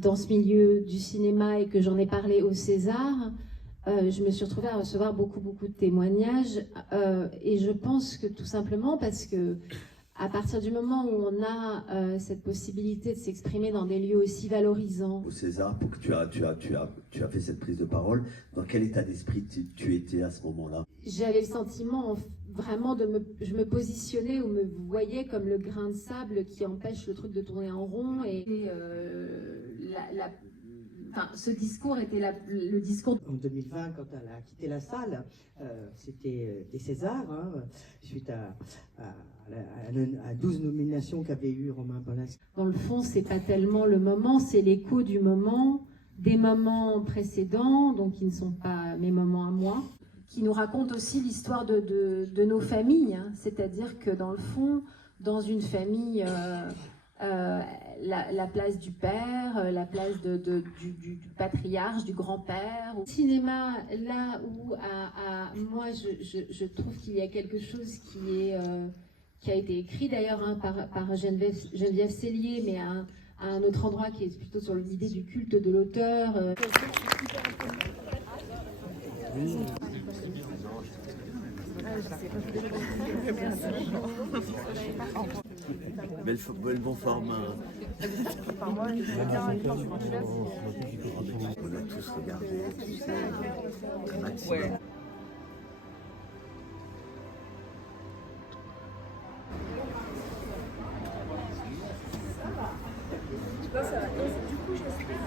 dans ce milieu du cinéma et que j'en ai parlé au César, je me suis retrouvée à recevoir beaucoup de témoignages. Et je pense que tout simplement parce que à partir du moment où on a cette possibilité de s'exprimer dans des lieux aussi valorisants. Au César, pour que tu as fait cette prise de parole, dans quel état d'esprit tu étais à ce moment-là? J'avais le sentiment vraiment je me positionnais ou me voyais comme le grain de sable qui empêche le truc de tourner en rond. Et ce discours était le discours. En 2020, quand elle a quitté la salle, c'était des Césars, hein, suite à 12 nominations qu'avait eu Romain Polanski. Dans le fond, c'est pas tellement le moment, c'est l'écho du moment, des moments précédents, donc qui ne sont pas mes moments à moi, qui nous racontent aussi l'histoire de nos familles, hein. C'est-à-dire que dans le fond, dans une famille, la place du père, la place du patriarche, du grand-père. Au cinéma, là où moi je trouve qu'il y a quelque chose qui a été écrit d'ailleurs hein, par Geneviève Cellier, mais à un autre endroit qui est plutôt sur l'idée du culte de l'auteur. Bel bon format. On a tous regardé, tu sais, un maximum. Ça va. Du coup, j'espère.